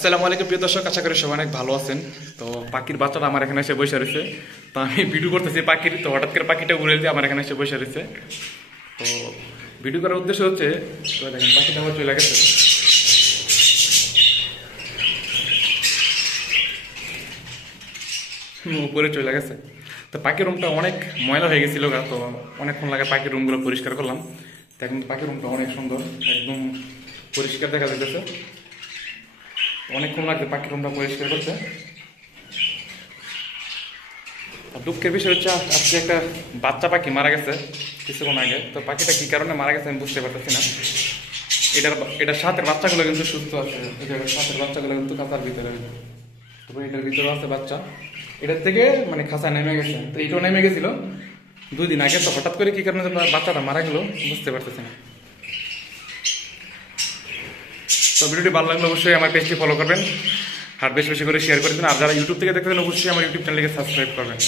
আসসালামু আলাইকুম প্রিয় দর্শক, আশা করি সবাই অনেক ভালো আছেন। তো পাখির বাচ্চাটা আমার এখানে এসে বসে রয়েছে। তো আমি ভিডিও করতেছি পাখির, তো হঠাৎ করে পাখিটা উড়ে দিয়ে আমার এখানে এসে বসে রয়েছে। তো ভিডিও করার উদ্দেশ্য হচ্ছে, তো দেখেন পাখিটা আমার চলে গেছে, উপরে চলে গেছে। তো পাখির রুমটা অনেক ময়লা হয়ে গেছিল, তো অনেকক্ষণ লাগে পাখির রুমগুলো পরিষ্কার করলাম। তো এখন পাখির রুমটা অনেক সুন্দর, একদম পরিষ্কার দেখা যাচ্ছে। অনেকক্ষণ লাগবে পাখির রুমটা পরিষ্কার করতে। আর দুঃখের বিষয় হচ্ছে, আজকে একটা বাচ্চা পাখি মারা গেছে কিছুক্ষণ আগে। তো পাখিটা কি কারণে মারা গেছে আমি বুঝতে পারতেছি না। এটার সাথের বাচ্চাগুলো কিন্তু সুস্থ আছে, এটার সাথের বাচ্চাগুলো কিন্তু খাঁচার ভিতরে, তবে এটার ভিতরে আছে বাচ্চা। এটার থেকে মানে খাঁচা নেমে গেছে, তো এটাও নেমে গেছিল 2 দিন আগে। তো হঠাৎ করে কি কারণে বাচ্চাটা মারা গেল বুঝতে পারতেছি না। তো ভিডিওটি ভালো লাগলে অবশ্যই আমার পেজটি ফলো করবেন, আর বেশি বেশি করে শেয়ার করে দেবেন। আর যারা ইউটিউব থেকে দেখতেছেন অবশ্যই আমার ইউটিউব চ্যানেলকে সাবস্ক্রাইব করবেন।